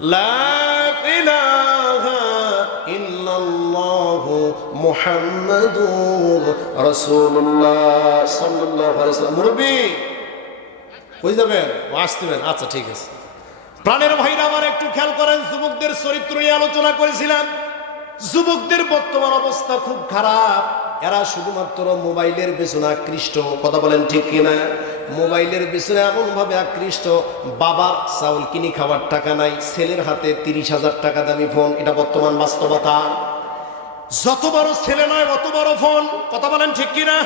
লা ইলাহা ইল্লাল্লাহু মুহাম্মাদুর রাসূলুল্লাহ সাল্লাল্লাহু আলাইহি ওয়াসাল্লাম। মুরব্বি কই যাবেন? আসতেবেন? আচ্ছা ঠিক আছে। প্রাণের ভাইরা আমার একটু খেয়াল করেন, যুবকদের চরিত্র নিয়ে আলোচনা করেছিলাম। যুবকদের বর্তমান অবস্থা খুব খারাপ। এরা শুধুমাত্র মোবাইলের পেছনে আকৃষ্ট। কথা বলেন ঠিক কিনা? মোবাইলের পেছনে এমন ভাবে আকৃষ্ট, বাবার চাউল কিনে খাওয়ার টাকা নাই, ছেলের হাতে 30,000 টাকা দামি ফোন। এটা বর্তমান বাস্তবতা। যত বড় ছেলে নয় অত বড় ফোন। কথা বলেন ঠিক কিনা?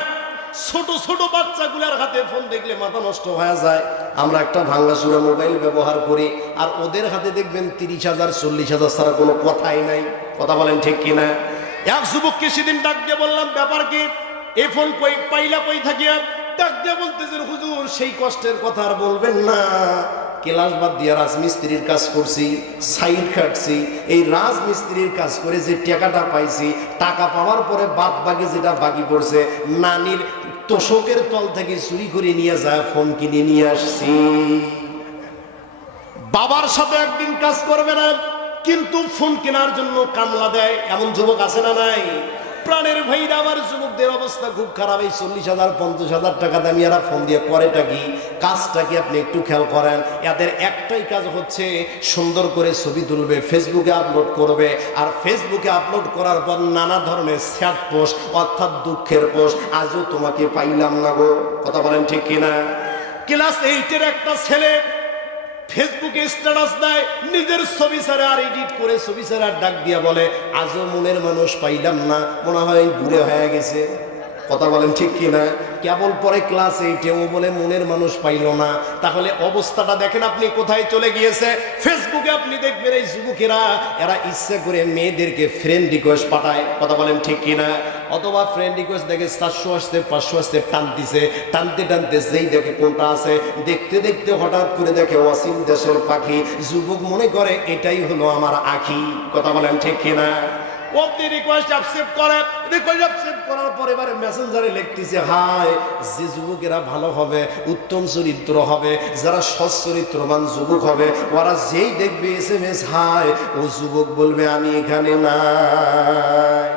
ছোট ছোট বাচ্চাগুলোর হাতে ফোন দেখলে মাথা নষ্ট হয়ে যায়। আমরা একটা ভাঙাচোরা মোবাইল ব্যবহার করি, আর ওদের হাতে দেখবেন 30,000 40,000 ছাড়া কোনো কথাই নাই। কথা বলেন ঠিক কিনা? এক যুবককে সেদিন ডাক দিয়ে বললাম, ব্যাপার কি? এই ফোন কই পাইলা, কই থাকিয়া? ডাক দিয়ে বলতেছেন, হুজুর সেই কষ্টের কথা আর বলবেন না। ক্লাস বাদ দিয়ে রাজমিস্ত্রির কাজ করছি, সাইড কাটছি। এই রাজমিস্ত্রির কাজ করে যে টাকাটা পাইছি, টাকা পাওয়ার পরে বাদ বাকি যেটা বাকি পড়ছে, নানির তোষকের তল থেকে চুরি করে নিয়ে যায় ফোন কিনে নিয়ে আসছি। বাবার সাথে একদিন কাজ করবে না, কিন্তু ফোন কেনার জন্য কামলা দেয়। এমন যুবক আছে না নাই? প্রাণের ভাইরা আমার, যুবকদের অবস্থা খুব খারাপ। এই 40,000 50,000 টাকা দামি এরা ফোন দিয়ে করেটা কি? কাজটা কি? আপনি একটু খেয়াল করেন। এদের একটাই কাজ হচ্ছে সুন্দর করে ছবি তুলবে, ফেসবুকে আপলোড করবে, আর ফেসবুকে আপলোড করার পর নানা ধরনের স্যাড পোস্ট, অর্থাৎ দুঃখের পোস্ট। আজও তোমাকে পাইলাম না গো। কথা বলেন ঠিক কিনা? ক্লাস 8-এর একটা ছেলে ফেসবুকে স্ট্যাটাস দেয়, নিজের ছবি ছাড়া আর এডিট করে ছবি ছাড়া ডাক দিয়া বলে, আজও মনের মানুষ পাইলাম না, মনে হয় বুড়ে হয়ে গেছে। কথা বলেন ঠিক কিনা? কেবল পরে ক্লাস 8-এ ও বলে মনের মানুষ পাইল না। তাহলে অবস্থাটা দেখেন আপনি কোথায় চলে গিয়েছে। ফেসবুকে আপনি দেখবেন এই যুবকেরা, এরা ইচ্ছা করে মেয়েদেরকে ফ্রেন্ড রিকোয়েস্ট পাঠায়। কথা বলেন ঠিক কিনা? অথবা ফ্রেন্ড রিকোয়েস্ট দেখে 400 আসতে 500 আসতে টানতেছে, টানতে টানতে যেই দেখে কোনটা আছে, দেখতে দেখতে হঠাৎ করে দেখে অসীম দেশের পাখি। যুবক মনে করে এটাই হলো আমার আখি। কথা বলেন ঠিক কিনা? আপনি রিকোয়েস্ট অ্যাকসেপ্ট করেন, রিকোয়েস্ট অ্যাকসেপ্ট করার পরে এবারে মেসেঞ্জারে লিখতেছে, হাই। যে যুবকেরা ভালো হবে, উত্তম চরিত্র হবে, যারা সৎ চরিত্রবান যুবক হবে, ওরা যেই দেখবে SMS হাই, ও যুবক বলবে আমি এখানে নাই।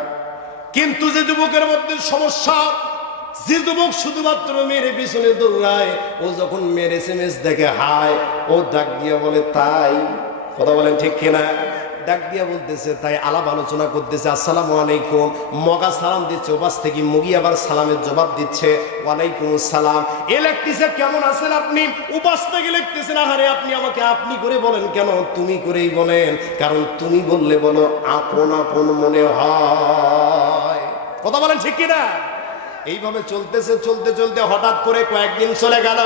কিন্তু যে যুবকের মধ্যে সমস্যা, যে যুবক শুধুমাত্র মেয়ের পিছনে দৌড়ায়, ও যখন মেয়ের SMS দেখে হাই, ও ডাক দিয়ে বলে তাই। কথা বলেন ঠিক কিনা? ডাক দিয়া বলতেছে তাই, আলাপ আলোচনা করতেছে, আসসালামু আলাইকুম। মগা সালাম দিচ্ছে, ওপাশ থেকে মুগি আবার সালামের জবাব দিচ্ছে, ওয়ালাইকুম আসসালাম। এ লিখতেছে কেমন আছেন আপনি? ওপাশ থেকে লিখতেছেন, আহারে আপনি আমাকে আপনি করে বলেন কেন? তুমি করেই বলেন, কারণ তুমি বললে বলো আপন আপন মনে হয়। কথা বলেন ঠিক কিনা? এইভাবে চলতেছে, চলতে চলতে হঠাৎ করে কয়েকদিন চলে গেল।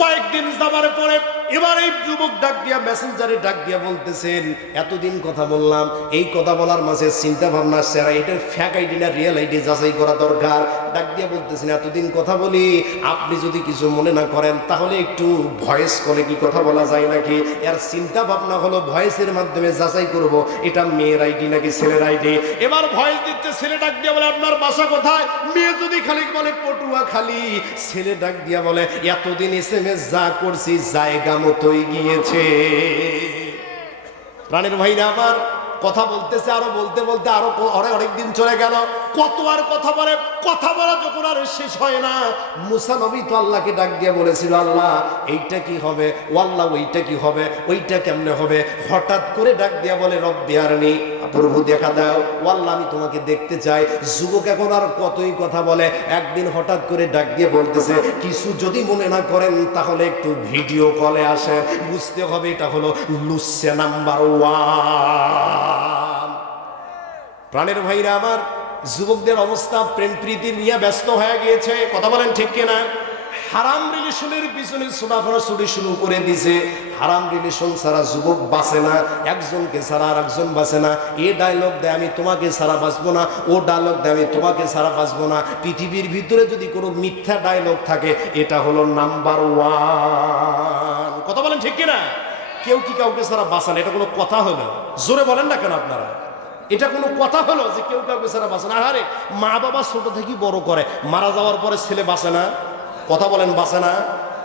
কয়েকদিন যাবার পরে এবার এই যুবক ডাক দিয়া মেসেঞ্জারে ডাক দিয়া বলতেছেন, এতদিন কথা বললাম, এই কথা বলার মাঝে চিন্তা ভাবনা সেরা, এটার ফ্যাক আইডি না রিয়েল আইডি যাচাই করা দরকার। ডাক দিয়া বলতেছেন, এতদিন কথা বলি, আপনি যদি কিছু মনে না করেন তাহলে একটু ভয়েস কলে কি কথা বলা যায় নাকি? এর চিন্তা ভাবনা হলো ভয়েসের মাধ্যমে যাচাই করব এটা মেয়ের আইডি নাকি ছেলের আইডি। এবার ভয়েস দিচ্ছে, ছেলে ডাক দিয়া বলে আপনার বাসা কোথায়? মেয়ে যদি খালি বলে পটুয়াখালী, ছেলে ডাক দিয়া বলে এতদিন SMS যা করছি জায়গা মতোই গিয়েছে। প্রাণের ভাইরা আমার, কথা বলতেছে, আরো বলতে বলতে আরো অনেক দিন চলে গেল। কত আর কথা বলে, কথা বলা যখন আর শেষ হয় না, মুসা নবী তো আল্লাহকে ডাক দিয়ে বলেছিল, আল্লাহ এইটা কি হবে, ও আল্লাহ ওইটা কি হবে, ওইটা কেমনে হবে? হঠাৎ করে ডাক দিয়া বলে রব্বি আরনি, প্রভু দেখা দাও, ও আল্লাহ আমি তোমাকে দেখতে চাই। যুবক এখন আর কতই কথা বলে, একদিন হঠাৎ করে ডাক দিয়ে বলতেছে, কিছু যদি মনে না করেন তাহলে একটু ভিডিও কলে আসে, বুঝতে হবে এটা হলো লুচ্চা নাম্বার 1। প্রাণের ভাইরা আমার, যুবকদের অবস্থা প্রেম প্রীতির নিয়ে ব্যস্ত হয়ে গিয়েছে। কথা বলেন ঠিক কিনা? হারাম রিলেশনের পিছনে ছোটাফাড়ি শুরু করে দিছে। হারাম রিলেশন ছাড়া যুবক বাঁচে না, একজনকে ছাড়া আর একজন বাঁচে না। এ ডায়লগ দেয় আমি তোমাকে ছাড়া বাঁচবো না, ও ডায়লগ দেয় আমি তোমাকে ছাড়া বাঁচবো না। পৃথিবীর ভিতরে যদি কোনো মিথ্যা ডায়লগ থাকে, এটা হলো নাম্বার 1। কথা বলেন ঠিক কিনা? কেউ কি কাউকে ছাড়া বাঁচে না? এটা কোনো কথা হলো? জোরে বলেন না কেন আপনারা? এটা কোনো কথা হলো যে কেউ কাউকে ছাড়া বাঁচে না? আরে মা বাবা ছোট থেকে বড় করে, মারা যাওয়ার পরে ছেলে বাঁচে না? কথা বলেন বাঁচে না?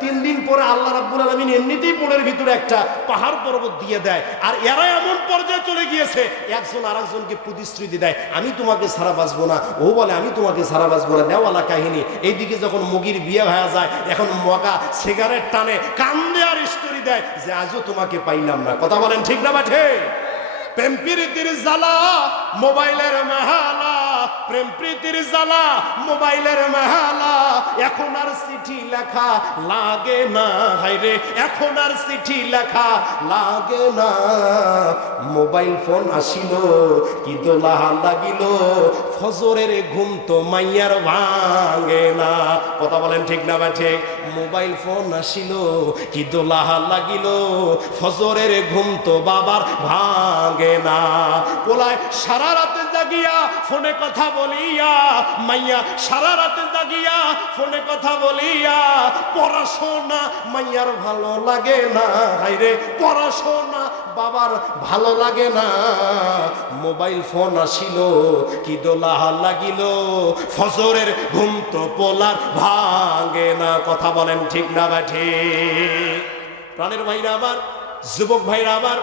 3 দিন পরে আল্লাহ রাব্বুল আলামিন এমনিতেই মনের ভিতরে একটা পাহাড় পর্বত দিয়ে দেয়। আর এরা এমন পর্যায়ে চলে গিয়েছে, একজন আরেকজনকে প্রতিশ্রুতি দেয়, আমি তোমাকে ছাড়া বাঁচবো না, ও বলে আমি তোমাকে ছাড়া বাঁচবো না, দেওয়ালা কাহিনী। এইদিকে যখন মুগির বিয়ে হয়ে যায়, এখন মগা সিগারেট টানে, কান্দে আর স্টোরি দেয় যে আজও তোমাকে পাইলাম না। কথা বলেন ঠিক না বাঠে? প্রেম প্রীতির জ্বালা মোবাইলের মেহালা, প্রেম প্রীতির জ্বালা মোবাইলের মেহালা, এখন আর চিঠি লেখা লাগে না, হায়রে এখন আর চিঠি লেখা লাগে না। মোবাইল ফোন আসিল কি দোলা লাগিল, ফজরের ঘুম তো মাইয়ার ভাঙে না। কথা বলেন ঠিক না বাঠে? মোবাইল ফোন আসিল কি দোলা লাগিল, ফজরের ঘুম তো বাবার ভাঙে না। পোলায় সারা রাতে জাগিয়া ফোনে কথা বলিয়া, মাইয়া সারা রাতে জাগিয়া ফোনে কথা বলিয়া, পড়াশোনা মাইয়ার ভালো লাগে না, হায়রে পড়াশোনা বাবার ভালো লাগে না। মোবাইল ফোন আসিল কি দোলা লাগিল, ফজরের ঘুম তো পোলার ভাঙে না। কথা বলেন ঠিক না বাঠে? প্রাণের ভাইরা আমার, যুবক ভাইরা আমার,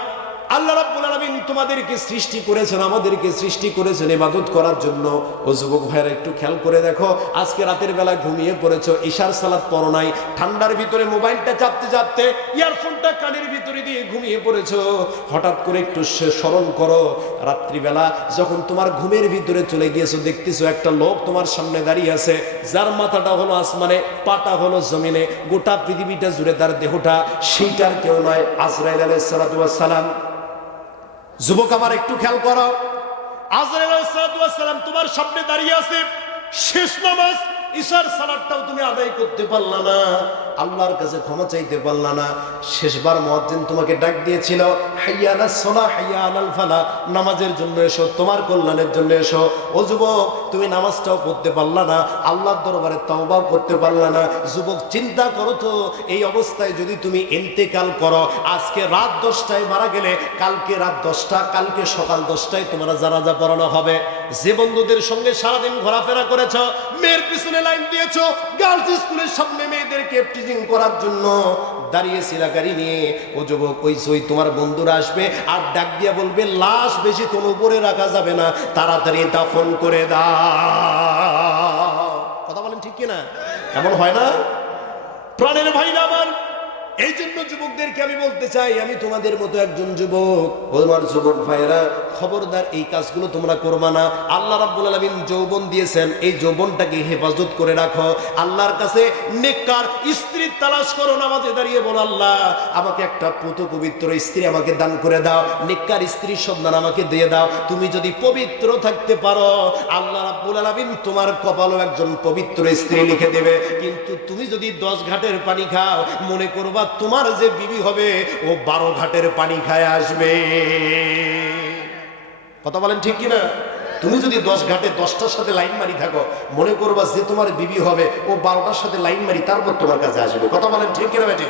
আল্লাহ রাব্বুল আলামিন তোমাদেরকে সৃষ্টি করেছেন, আমাদেরকে সৃষ্টি করেছেন ইবাদত করার জন্য। ও যুবক ভাইরা একটু খেয়াল করে দেখো, আজকে রাতের বেলা ঘুমিয়ে পড়েছো, ইশার সালাত পড়ো নাই, ঠান্ডার ভিতরে মোবাইলটা চাপতে চাপতে ইয়ারফোনটা কানের ভিতরে দিয়ে ঘুমিয়ে পড়েছো। হঠাৎ করে একটু স্মরণ করো, রাত্রিবেলা যখন তোমার ঘুমের ভিতরে চলে গিয়েছো, দেখতেছো একটা লোক তোমার সামনে দাঁড়িয়ে আছে, যার মাথাটা হলো আসমানে, পাটা হলো জমিনে, গোটা পৃথিবীটা জুড়ে তার দেহটা, সেইটার কেউ নয়, আজরাইল আলাইহিস সালাতু ওয়াস সালাম। যুবক আমার একটু খেয়াল করো, আজরাইল আলাইহিস সালাতু ওয়াস সালাম তোমার সামনে দাঁড়িয়ে আছে, শেষ নামাজ ইশার সালাতটাও তুমি আদায় করতে পারলা না, আল্লাহর কাছে ক্ষমা চাইতে পারলা না। শেষবার মুয়াজ্জিন তোমাকে ডাক দিয়েছিল, হাইয়া আলাস সালাহ হাইয়া আলাল ফালাহ, নামাজের জন্য এসো, তোমার কল্যাণের জন্য এসো। ও যুবক, তুমি নামাজটাও পড়তে পারলা না, আল্লাহর দরবারে তওবাও করতে পারলা না। যুবক চিন্তা করো তো, এই অবস্থায় যদি তুমি ইন্তেকাল করো, আজকে রাত 10টায় মারা গেলে কালকে রাত 10টা, কালকে সকাল 10টায় তোমার জানাজা পড়ানো হবে। যে বন্ধুদের সঙ্গে সারাদিন ঘোরাফেরা করেছ, মেয়ের পিছনে লাইন দিয়েছ, গার্লস স্কুলের সামনে মেয়েদেরকে টিজিং করার জন্য দাঁড়িয়েছিল গাড়ি নিয়ে, ও যুবক ওই তোমার বন্ধুরা আসবে আর ডাক দিয়া বলবে, লাশ বেশি কোন উপরে রাখা যাবে না, তাড়াতাড়ি দাফন করে দাও। কথা বলেন ঠিক কিনা? এমন হয় না? প্রাণের ভাইরা আমার, এই জন্য যুবকদেরকে আমি বলতে চাই, আমি তোমাদের মতো একজন যুবক, আমার যুবক ভাইরা খবরদার এই কাজগুলো তোমরা করবা না। আল্লাহ রাব্বুল আলামিন যৌবন দিয়েছেন, এই যৌবনটাকে হেফাজত করে রাখো। আল্লাহর কাছে নেককার স্ত্রী তালাশ করো, নামাজে দাঁড়িয়ে বলো, আল্লাহ আমাকে একটা পুত পবিত্র স্ত্রী আমাকে দান করে দাও, নেককার স্ত্রীর সন্ধান আমাকে দিয়ে দাও। তুমি যদি পবিত্র থাকতে পারো, আল্লাহ রাব্বুল আলামিন তোমার কপালও একজন পবিত্র স্ত্রী লিখে দেবে। কিন্তু তুমি যদি 10 ঘাটের পানি খাও, মনে করবা তোমার যে বিবি হবে ও 12 ঘাটের পানি খায় আসবে। কথা বলেন ঠিক কিনা? তুমি যদি 10 ঘাটে 10টার সাথে লাইন মারি থাকো, মনে করবা যে তোমার বিবি হবে ও 12টার সাথে লাইন মারি তারপর তোমার কাছে আসবে। কথা বলেন ঠিক কিনা বেটি?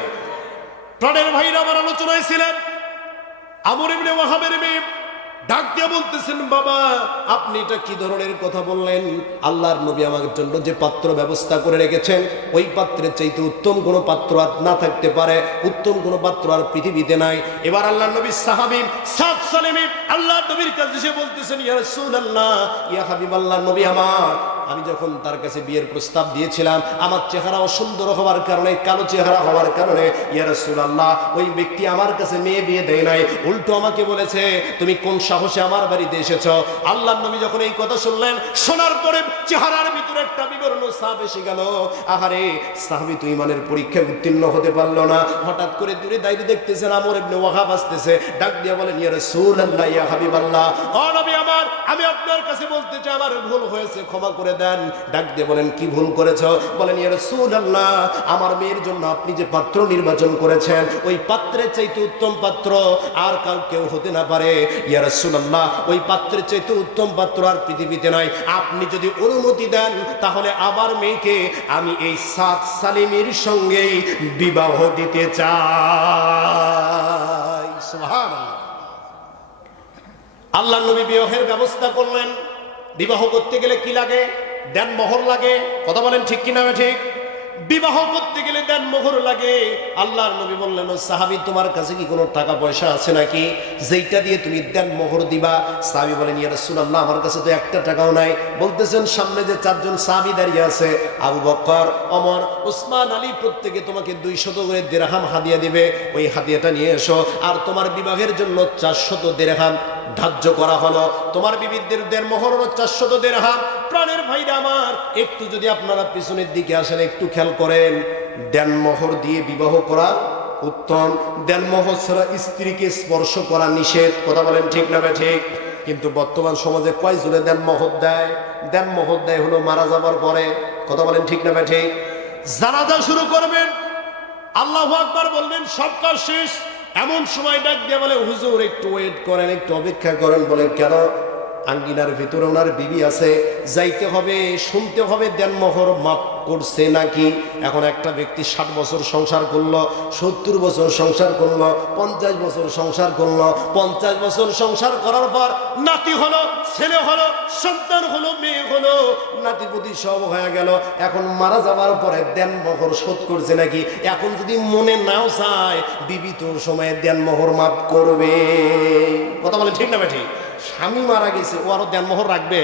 প্রাণের ভাইরা আমার, আলোচনায় ছিলেন আমর ইবনে ওয়াহাবের মেয়ে ডাক দিয়ে বলতেছেন, বাবা আপনি এটা কি ধরনের কথা বললেন? আল্লাহর নবী আমার জন্য যে পাত্র ব্যবস্থা করে রেখেছেন, ওই পাত্রের চাইতে উত্তম কোনো পাত্র আর না থাকতে পারে, উত্তম কোনো পাত্র আর পৃথিবীতে নাই। এবার আল্লাহর নবী সাহাবী সাদ সালেমী আল্লাহর নবীর কাছে এসে বলতেছেন, ইয়া রাসূলুল্লাহ, ইয়া হাবিবাল্লাহ, নবী আমার, আমি যখন তার কাছে বিয়ের প্রস্তাব দিয়েছিলাম, আমার চেহারা অসুন্দর হওয়ার কারণে, কালো চেহারা হওয়ার কারণে, ইয়া রাসূলুল্লাহ, ওই ব্যক্তি আমার কাছে মেয়ে বিয়ে দেয় নাই, উল্টো আমাকে বলেছে তুমি কোন সাহসে আমার বাড়িতে এসেছ। আল্লাহর নবী যখন এই কথা শুনলেন, শোনার পরে চেহারার ভিতরে একটা বিবর্ণ ছাপ এসে গেল। আহারে সাহাবী তো ঈমানের পরীক্ষায় উত্তীর্ণ হতে পারলো না। হঠাৎ করে দূরে দাঁড়িয়ে দেখতেছেন আমর ইবনে ওয়াহাব আসতেছে, ডাক দিয়ে বলেন, ইয়া রাসূলুল্লাহ, ইয়া হাবিবাল্লাহ, ও নবী আমার, আমি আপনার কাছে বলতে চাই আমার ভুল হয়েছে, ক্ষমা করে দেন। ডাক দিয়ে বলেন, কি ভুল করেছো? বলেন, ইয়া রাসূলুল্লাহ, আমার মেয়ের জন্য আপনি যে পাত্র নির্বাচন করেছেন, ওই পাত্রের চাইতে উত্তম পাত্র আর কেউ হতে না পারে। ইয়া রাসূলুল্লাহ, ওই পাত্রের চাইতে উত্তম পাত্র আর পৃথিবীতে নাই। আপনি যদি অনুমতি দেন, তাহলে আমার মেয়েকে আমি এই সাদ সালিমের সঙ্গেই বিবাহ দিতে চাই। সুবহানাল্লাহ। আল্লাহর নবী বিবাহের ব্যবস্থা করলেন। বিবাহ করতে গেলে কি লাগে? দেনমোহর লাগে। কথা বলেন ঠিক কিনা ঠিক? বিবাহ করতে গেলে দেন মোহর লাগে। আল্লাহর নবী বললেন, ও সাহাবী, তোমার কাছে কি কোনো টাকা পয়সা আছে নাকি যেইটা দিয়ে তুমি দেন মোহর দিবা? সাহাবী বলেন, ইয়া রাসূলুল্লাহ, আমার কাছে তো একটা টাকাও নাই। বলতেছেন, সামনে যে চারজন সাহাবী দাঁড়িয়ে আছে, আবু বকর, ওমর, ওসমান, আলী, প্রত্যেকে তোমাকে 200 করে দিরহাম হাদিয়া দিবে। ওই হাদিয়াটা নিয়ে এসো। আর তোমার বিবাহের জন্য 400 দিরহাম ধার্য করা হলো। তোমার বিবিদের দেড় মোহর 400 দিরহাম। প্রাণের ভাইরা আমার, একটু যদি আপনারা পিছনের দিকে আসেন, একটু খেয়াল করেন, দেন মোহর দিয়ে বিবাহ করা উত্তম। দেন মোহর ছাড়া স্ত্রীকে স্পর্শ করা নিষেধ। কথা বলেন ঠিক না ঠিক? কিন্তু বর্তমান সমাজে কয়জনে দেন মোহর দেয়? দেন মোহর দেয় হলো মারা যাবার পরে। কথা বলেন ঠিক না ঠিক? জানাজা শুরু করবেন, আল্লাহু আকবার বললেন, সব কাজ শেষ। এমন সময় ডাক দিয়ে বলে, হুজুর একটু ওয়েট করেন, একটু অপেক্ষা করেন। বলেন, কেন? আঙ্গিনার ভিতরে ওনার বিবি আছে, যাইতে হবে, শুনতে হবে দেন মোহর মাফ করছে নাকি। এখন একটা ব্যক্তি 60 বছর সংসার করলো, 70 বছর সংসার করলো, 50 বছর সংসার করলো। 50 বছর সংসার করার পর নাতি হলো, ছেলে হলো, সন্তান হলো, মেয়ে হলো, নাতিপুতি সব হয়ে গেল। এখন মারা যাওয়ার পরে দেন মোহর শোধ করছে নাকি। এখন যদি মনে নাও চায়, বিবি তো সময়ে দেন মোহর মাফ করবে। কথা বলে ঠিক না ঠিক? স্বামী মারা গেছে, ও আরো দেন মোহর রাখবে?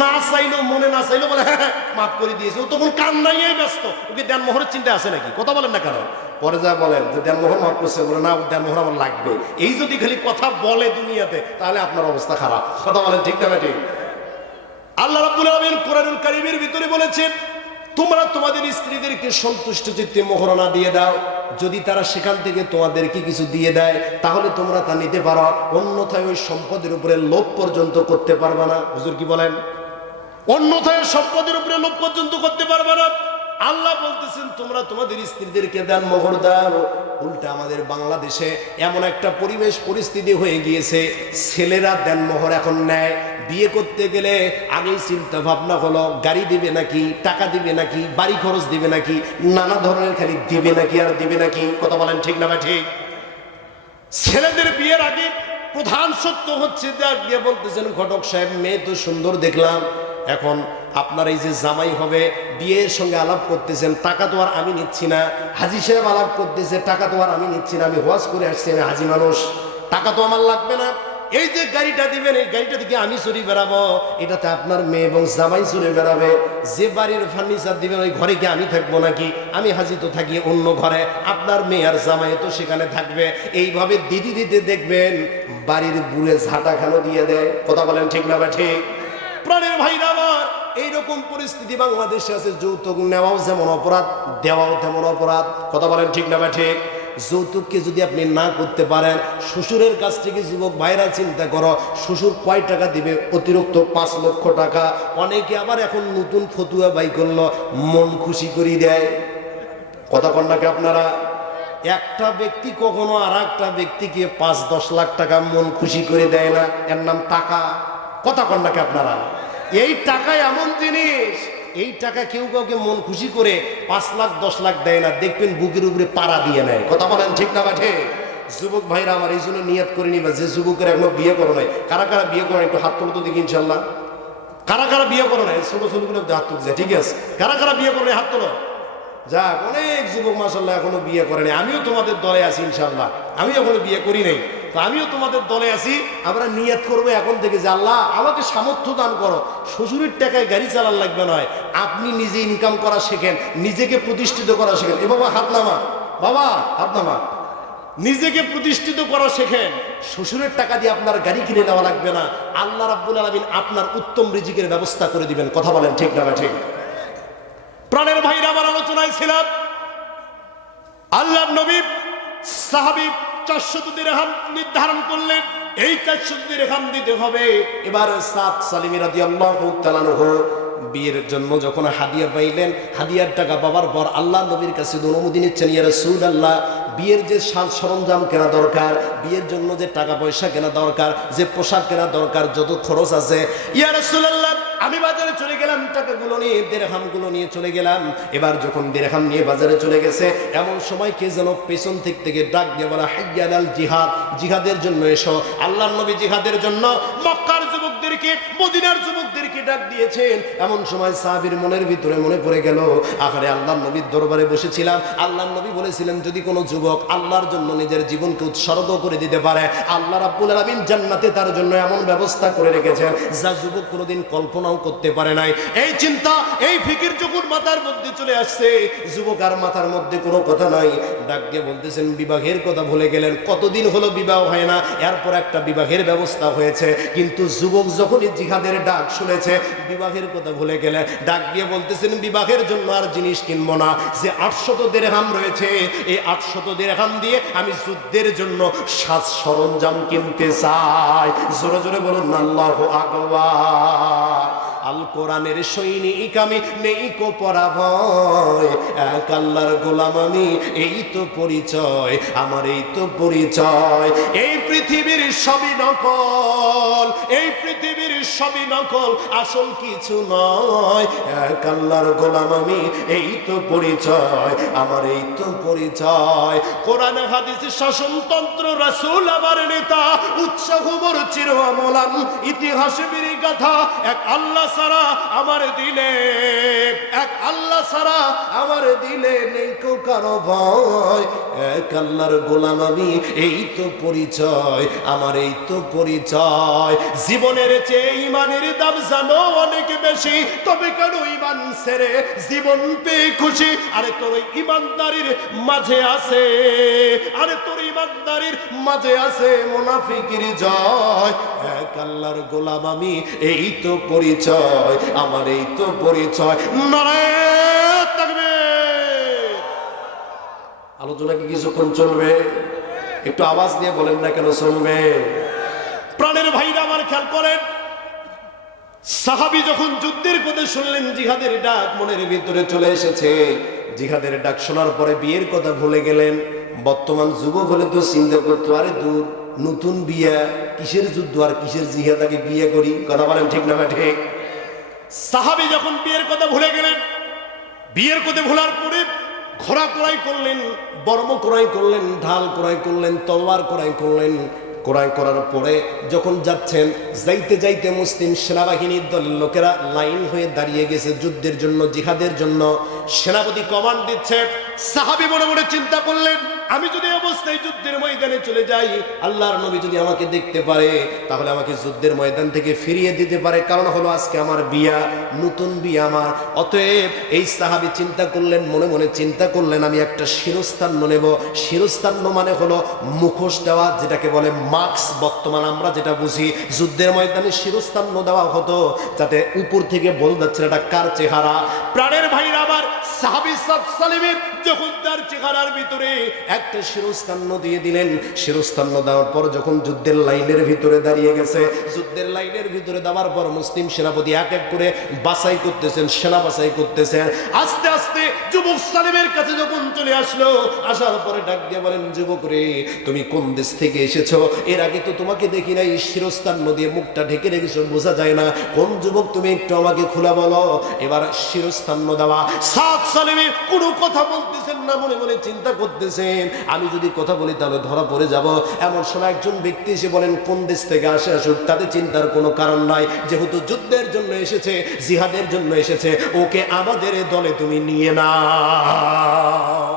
না চাইলেও, মনে না চাইলেও বলে হ্যাঁ মাফ করে দিয়েছে। ও তখন কান্নাই ব্যস্ত, ওকে দেন মোহরের চিন্তা আছে নাকি? কথা বলেন না কেন? পরে যা বলেন যে দেন মোহর মাফ করছে, বলে না, দেন মোহর আমার লাগবে। এই যদি খালি কথা বলে দুনিয়াতে, তাহলে আপনার অবস্থা খারাপ। কথা বলেন ঠিক না ঠিক? আল্লাহ রাব্বুল আলামিন কোরআনুল কারীমের ভিতরে বলেছেন, তোমরা তোমাদের স্ত্রীদেরকে সন্তুষ্ট চিত্তে মোহরানা দিয়ে দাও। যদি তারা সেখান থেকে তোমাদেরকে কিছু দিয়ে দেয়, তাহলে তোমরা তা নিতে পারো, অন্যথায় ওই সম্পদের উপরে লোভ পর্যন্ত করতে পারবে না। হুজুর কি বলেন? অন্যথায় সম্পদের উপরে লোভ পর্যন্ত করতে পারবে না। আল্লাহ বলতেছেন, তোমরা তোমাদের স্ত্রীদেরকে দেন মোহর দাও। উল্টা আমাদের বাংলাদেশে এমন একটা পরিবেশ পরিস্থিতি হয়ে গিয়েছে, ছেলেরা দেন মোহর এখন নেয়। বিয়ে করতে গেলে আগেই চিন্তা ভাবনা হলো, গাড়ি দিবে নাকি, টাকা দিবে নাকি, বাড়ি খরচ দিবে নাকি, নানা ধরনের খালি দিবে নাকি আর দিবে নাকি। কথা বলেন ঠিক না ঠিক? ছেলেদের বিয়ের আগে প্রধান সত্য হচ্ছে, যে বলতেছেন, ঘটক সাহেব, মেয়ে তো সুন্দর দেখলাম, এখন আপনার এই যে জামাই হবে, বিয়ের সঙ্গে আলাপ করতেছেন, টাকা তো আর আমি নিচ্ছি না। হাজি সাহেব আলাপ করতেছে, টাকা তো আর আমি নিচ্ছি না, আমি ওয়াজ করে আসছি, আমি হাজি মানুষ, টাকা তো আমার লাগবে না। এই যে গাড়িটা দিবেন, এই গাড়িটা থেকে আমি চড়ি বেড়াবো, এটাতে আপনার মেয়ে এবং জামাই চড়ে বেড়াবে। যে বাড়ির ফার্নিচার দিবেন, ওই ঘরে কি আমি থাকবো নাকি? আমি হাজি তো থাকি অন্য ঘরে, আপনার মেয়ে আর জামাই তো সেখানে থাকবে। এইভাবে দিদি দিতে দেখবেন বাড়ির বুড়ে ঝাঁটা খানো দিয়ে দেয়। কথা বলেন ঠিক না ঠিক? প্রাণের ভাইরা আমার, এইরকম পরিস্থিতি বাংলাদেশে আছে। যৌতুক নেওয়াও যেমন অপরাধ, দেওয়াও তেমন অপরাধ। কথা বলেন ঠিক না ঠিক? যৌতুককে যদি আপনি না করতে পারেন, শ্বশুরের কাছ থেকে, যুবক ভাইরা চিন্তা করো, শ্বশুর কয় টাকা দিবে? অতিরিক্ত 5 লক্ষ টাকা। অনেকে আবার এখন নতুন ফতুয়া বাই করলো, মন খুশি করে দেয়। কথা কন নাকি আপনারা? একটা ব্যক্তি কখনো আর একটা ব্যক্তিকে 5-10 লাখ টাকা মন খুশি করে দেয় না, এর নাম টাকা। কথা কন নাকি আপনারা? এই টাকা এমন জিনিস, এই টাকা কেউ কাউকে মন খুশি করে 5 লাখ 10 লাখ দেয় না, দেখবেন বুকের উপরে পাড়া দিয়ে নেয়। কথা বলেন ঠিক না ঠিক? যুবক ভাইরা আমার, এই জন্য নিয়ত করে নিবা, যে যুবকের এখনো বিয়ে করো নাই, কারা কারা বিয়ে করো, একটু হাত তোলো তো দেখি ইনশাল্লাহ। কারা কারা বিয়ে করো নাই? ছোট ছোটগুলো হাত তুলছে, ঠিক আছে? কারা কারা বিয়ে করো নাই হাত তোলো। যাক, অনেক যুবক মাশাআল্লাহ এখনো বিয়ে করেনি। আমিও তোমাদের দলে আছি ইনশাল্লাহ, আমি এখনো বিয়ে করি নাই, তো আমিও তোমাদের দলে আছি। আমরা নিয়ত করবো এখন থেকে যে আল্লাহ আমাকে সামর্থ্য দান করো, শ্বশুরের টাকায় গাড়ি চালান লাগবে নয়, আপনি নিজে ইনকাম করা শেখেন, নিজেকে প্রতিষ্ঠিত করা শেখেন। এ বাবা হাত নামা, বাবা হাত নামা। নিজেকে প্রতিষ্ঠিত করা শেখেন, শ্বশুরের টাকা দিয়ে আপনার গাড়ি কিনে নেওয়া লাগবে না। আল্লাহ রাব্বুল আলামিন আপনার উত্তম রিজিকের ব্যবস্থা করে দিবেন। কথা বলেন ঠিক না ঠিক? প্রাণের ভাইরা আমার, আলোচনায় ছিলাম আল্লাহর নবী সাহাবী 400 দিরহাম নির্ধারণ করলেন, এই 400 দিরহাম দিতে হবে। এবার সাদ সালিম রাদিয়াল্লাহু তাআলা আনহু বিয়ের জন্য যখন হাদিয়া পাইলেন, হাদিয়ার টাকা পাওয়ার পর আল্লাহ নবীর কাছে অনুমতি নিচ্ছেন, ইয়া রাসূলুল্লাহ, বিয়ের যে সাজ সরঞ্জাম কেনা দরকার, বিয়ের জন্য যে টাকা পয়সা কেনা দরকার, যে পোশাক কেনা দরকার, যত খরচ আছে, ইয়া রাসূলুল্লাহ আমি বাজারে চলে গেলাম, টাকাগুলো নিয়ে দিরহামগুলো নিয়ে চলে গেলাম। এবার যখন দিরহাম নিয়ে বাজারে চলে গেছে, এমন সময় কে যেন পেছন থেকে ডাক দিয়ে বলা, হাইয়া আলাল জিহাদ, জিহাদের জন্য এসো। আল্লাহর নবী জিহাদের জন্য মক্কার যুবকদেরকে, মদিনার যুবকদেরকে ডাক দিয়েছেন। এমন সময় সাহাবীর মনের ভিতরে মনে পড়ে গেল, আখেরে আল্লাহর নবীর দরবারে বসেছিলাম, আল্লাহর নবী বলেছিলেন যদি কোনো যুবক আল্লাহর জন্য নিজের জীবনকে উৎসর্গ করে দিতে পারে, আল্লাহ রাব্বুল আলামিন জান্নাতে তার জন্য এমন ব্যবস্থা করে রেখেছেন যা যুবক কোনোদিন কল্পনাও করতে পারে নাই। এই চিন্তা, এই ফিকির যখন মাথার মধ্যে চলে আসছে, যুবক আর মাথার মধ্যে কোনো কথা নাই। ডাক দিয়ে বলতেছেন, বিবাহের কথা ভুলে গেলেন, কতদিন হলো বিবাহ হয় না, এরপর একটা বিবাহের ব্যবস্থা হয়েছে। কিন্তু যুবক যখনই জিহাদের ডাক শুনেছে, বিবাহের কথা ভুলে গেলে ডাক দিয়ে বলতেছেন, বিবাহের জন্য আর জিনিস কিনবো না, যে 800 দিরহাম রয়েছে, এই 800 দিরহাম দিয়ে আমি যুদ্ধের জন্য সাজ সরঞ্জাম কিনতে চাই। জোরে জোরে বলুন আল্লাহু আকবার। আল কোরআনের সৈনিক আমি, নেই কো পরাভয়, এক আল্লাহর গোলাম আমি, এই তো পরিচয় আমার, এই তো পরিচয়। এই পৃথিবীর সবই নকল, এই পৃথিবীর সবই নকল, আসল কিছু নয়, এক আল্লাহর গোলাম আমি, এই তো পরিচয় আমার, এই তো পরিচয়। কোরআন হাদিস শাসনতন্ত্র, রাসূল আমার নেতা, উৎসাহ মোর চির অমলান, ইতিহাস বীর গাথা, এক আল্লাহ সারা আমার দিলে, এক আল্লাহ সারা আমার দিলে নেই কো কারো ভয়, এক আল্লাহর গোলাম আমি, এই তো পরিচয় আমার, এই তো পরিচয়। জীবনের চেয়ে ইমানের দাম জানো অনেক বেশি, তবে কেন ইমান ছেড়ে জীবন পেয়ে খুশি? আরে তোর ইমানদারির মাঝে আছে, আরে তোর ইমানদারির মাঝে আছে মুনাফিকের জয়, এক আল্লাহর গোলাম আমি, এই তো পরিচয় আমার, এই তো পরিচয়। নারায়ে তাকবীর। আলোচনা কি কিছুক্ষণ চলবে? একটু আওয়াজ দিয়ে বলেন না কেন চলবে? প্রাণের ভাইরা আমার, খেয়াল করেন, সাহাবী যখন যুদ্ধের কথা শুনলেন, জিহাদের ডাক মনের ভিতরে চলে এসেছে, জিহাদের ডাক শোনার পরে বিয়ের কথা ভুলে গেলেন। বর্তমান যুবক হলে তো চিন্তা করতো, আরে দূর, নতুন বিয়া, কিসের যুদ্ধ আর কিসের জিহাদ, আগে বিয়ে করি। কথা বলেন ঠিক না ঠিক? সাহাবী যখন বিয়ের কথা ভুলে গেলেন, বিয়ের কথা ভোলার পরে ঘোড়া ক্রয় করলেন, বর্ম ক্রয় করলেন, ঢাল ক্রয় করলেন, তলোয়ার ক্রয় করলেন। ক্রয় করার পরে যখন যাচ্ছেন, যাইতে যাইতে মুসলিম সেনাবাহিনীর দলের লোকেরা লাইন হয়ে দাঁড়িয়ে গেছে যুদ্ধের জন্য, জিহাদের জন্য। সেনাপতি কমান্ড দিচ্ছে। সাহাবী মনে মনে চিন্তা করলেন, আমি যদি অবস্থায় যুদ্ধের ময়দানে চলে যাই, আল্লাহর নবী যদি আমাকে দেখতে পারে, তাহলে আমাকে যুদ্ধের ময়দান থেকে ফিরিয়ে দিতে পারে। কারণ হলো আজকে আমার বিয়া, নতুন বিয়া আমার। অতএব এই সাহাবী চিন্তা করলেন, মনে মনে চিন্তা করলেন, আমি একটা শিরস্থান্য নেব। শিরস্থান্য মানে হলো মুখোশ দেওয়া, যেটাকে বলে মাস্ক। বর্তমান আমরা যেটা বুঝি, যুদ্ধের ময়দানে শিরস্থান্য দেওয়া হতো, যাতে উপর থেকে বোঝা যাচ্ছে এটা কার চেহারা। প্রাণের ভাইরা আমার, সাহাবী সালিমের যখন তার চেহারার ভিতরে একটা শিরস্থান্য দিয়ে দিলেন। শিরস্থান্য দেওয়ার পর যখন যুদ্ধের লাইনের ভিতরে দাঁড়িয়ে গেছে, যুদ্ধের লাইনের ভিতরে দেওয়ার পর মুসলিম সেনাপতি এক এক করে বাছাই করতেছেন, সেনা বাছাই করতেছেন। আস্তে আস্তে যুবক সালিমের কাছে যখন চলে আসলো, আসার পরে ডাক দিয়ে বলেন, যুবক রে, তুমি কোন দেশ থেকে এসেছো? এর আগে তো তোমাকে দেখি নাই, শিরস্থান্য দিয়ে মুখটা ঢেকে রেখেছো, বোঝা যায় না কোন যুবক তুমি, একটু আমাকে খোলা বলো। এবার শিরস্থান্য দেওয়া। সাদ সালিমের কোনো কথা বলতেছেন না, মনে মনে চিন্তা করতেছেন, আমি যদি কথা বলি তাহলে ধরা পড়ে যাব। এমন সময় একজন ব্যক্তি এসে বলেন, কোন দেশ থেকে আসুক, তাদের চিন্তার কোনো কারণ নাই, যেহেতু যুদ্ধের জন্য এসেছে, জিহাদের জন্য এসেছে, ওকে আমাদের দলে তুমি নিয়ে নাও।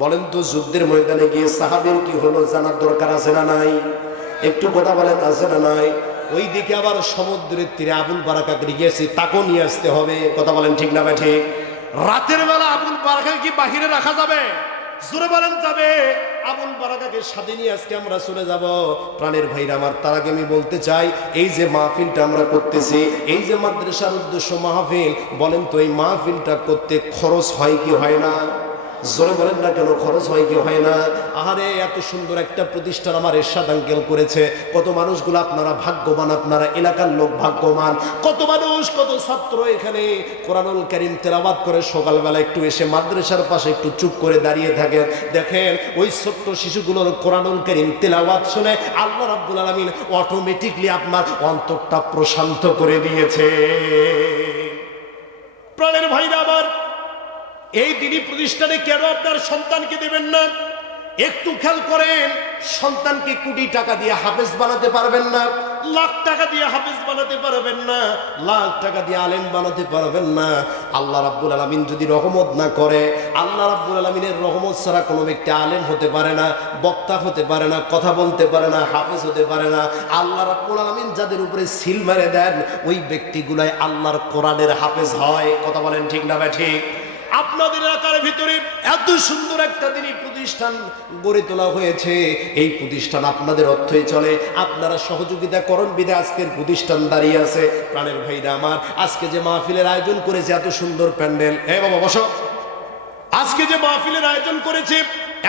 বলেন তো, যুদ্ধের ময়দানে গিয়ে সাহাবীর কি হলো জানার দরকার আছে না নাই? একটু কথা বলেন, আছে না নাই? ওই দিকে আবার সমুদ্রের তীরে আবুল বারাকাকে গিয়েছি, তাকেও নিয়ে আসতে হবে। কথা বলেন ঠিক না ঠিক? রাতের বেলা আবুল বারাকা কি বাহিরে রাখা যাবে? জোরে বলেন যাবে? আবুল বারাকাকে সাথে নিয়ে আজকে আমরা চলে যাব। প্রাণের ভাইরা আমার, তার আগে আমি বলতে চাই, এই যে মাহফিলটা আমরা করতেছি, এই যে মাদ্রাসার উদ্দেশ্য মাহফিল, বলেন তো এই মাহফিলটা করতে খরচ হয় কি হয় না? জোরে বলেন না কেন, খরচ হয় কি হয় না? আরে এত সুন্দর একটা প্রতিষ্ঠান আমার এরশাদ আঙ্কেল করেছে। কত মানুষগুলো আপনারা ভাগ্যবান, আপনারা এলাকার লোক ভাগ্যবান। কত মানুষ, কত ছাত্র এখানে কোরআনুল কারীম তেলাওয়াত করে সকালবেলা একটু এসে মাদ্রাসার পাশে একটু চুপ করে দাঁড়িয়ে থাকেন। দেখেন ওই ছোট্ট শিশুগুলোর কোরআনুল কারীম তেলাওয়াত শুনে আল্লাহ রাব্বুল আলামিন অটোমেটিকলি আপনার অন্তরটা প্রশান্ত করে দিয়েছে। প্রাণের ভাইরা আমার, এই দিনই প্রতিষ্ঠানে কেন আপনার সন্তানকে দেবেন না? একটু খেয়াল করেন, সন্তানকে কোটি টাকা দিয়ে হাফেজ বানাতে পারবেন না, লাখ টাকা দিয়ে হাফেজ বানাতে পারবেন না, লাখ টাকা দিয়ে আলেম বানাতে পারবেন না। আল্লাহ রাব্বুল আলামিন যদি রহমত না করে, আল্লাহ রাব্বুল আলামিনের রহমত ছাড়া কোনো ব্যক্তি আলেম হতে পারে না, বক্তা হতে পারে না, কথা বলতে পারে না, হাফেজ হতে পারে না। আল্লাহ রাব্বুল আলামিন যাদের উপরে সিল মেরে দেন, ওই ব্যক্তিগুলাই আল্লাহর কোরআনের হাফেজ হয়। কথা বলেন ঠিক না ভাই? ঠিক। আপনাদের এলাকার ভিতরে এত সুন্দর একটা দিনই প্রতিষ্ঠান গড়ে তোলা হয়েছে। এই প্রতিষ্ঠান আপনাদের অর্থই চলে, আপনারা সহযোগিতা করেন বিধে আজকের প্রতিষ্ঠান দাঁড়িয়ে আছে। প্রাণের ভাইরা আমার, আজকে যে মাহফিলের আয়োজন করেছে, এত সুন্দর প্যান্ডেল, বাবা বসো, আজকে যে মাহফিলের আয়োজন করেছে,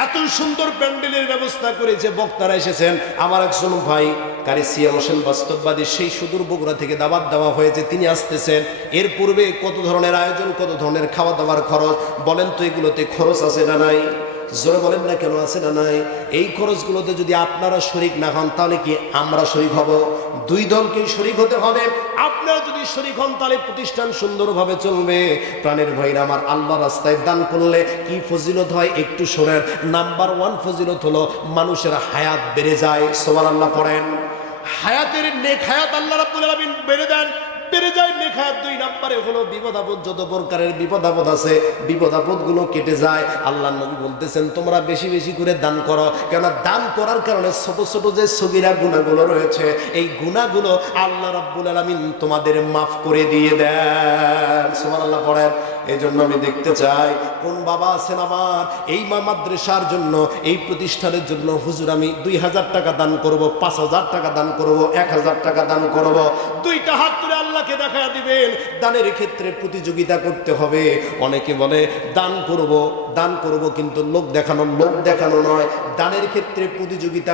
এত সুন্দর প্যান্ডেলের ব্যবস্থা করেছে, বক্তারা এসেছেন। আমার একজন ভাই কারি সিয়াম হোসেন বাস্তববাদী, সেই সুদূর বগুড়া থেকে দাওয়াত দেওয়া হয়েছে, তিনি আসতেছেন। এর পূর্বে কত ধরনের আয়োজন, কত ধরনের খাওয়া দাওয়ার খরচ, বলেন তো এগুলোতে খরচ আছে না নাই? জোরে বলেন না কেন, আছে না নাই? এই খরচগুলোতে যদি আপনারা শরীক না হন, তাহলে কি আমরা শরীক হব? দুই দলকেই শরীক হতে হবে। আপনারা যদি শরীক হন, তাহলে প্রতিষ্ঠান সুন্দরভাবে চলবে। প্রাণের ভাইরা আমার, আল্লাহ রাস্তায় দান করলে কি ফজিলত হয় একটু শোনেন। নাম্বার 1 ফজিলত হলো মানুষের হায়াত বেড়ে যায়। সুবহানাল্লাহ পড়েন। হায়াতের নেক হায়াত আল্লাহ রাব্বুল আলামিন বেড়ে দেন, বেড়ে যায় নেক হায়াত। 2 নম্বরে হলো বিপদ আপদ, যত প্রকারের বিপদ আপদ আছে, বিপদ আপদ গুলো কেটে যায়। আল্লাহ নবী বলতেছেন, তোমরা বেশি বেশি করে দান করো, কেন দান করার কারণে ছোট ছোট যে সগীরা গুনাহগুলো রয়েছে, এই গুনাহগুলো আল্লাহ রাব্বুল আলামিন তোমাদের মাফ করে দিয়ে দেন। সুবহানাল্লাহ পড়েন। এই জন্য আমি দেখতে চাই, কোন বাবা আছেন আমার, এই মাদ্রাসার জন্য, এই প্রতিষ্ঠানের জন্য, হুজুর আমি 2000 টাকা দান করব, 5000 টাকা দান করব, 1000 টাকা দান করব। 2টা হাত তুলে আল্লাহকে দেখা দিবেন। দানের ক্ষেত্রে প্রতিযোগিতা করতে হবে। অনেকে বলে দান করব, দান করব, কিন্তু লোক দেখানো নয়। দানের ক্ষেত্রে প্রতিযোগিতা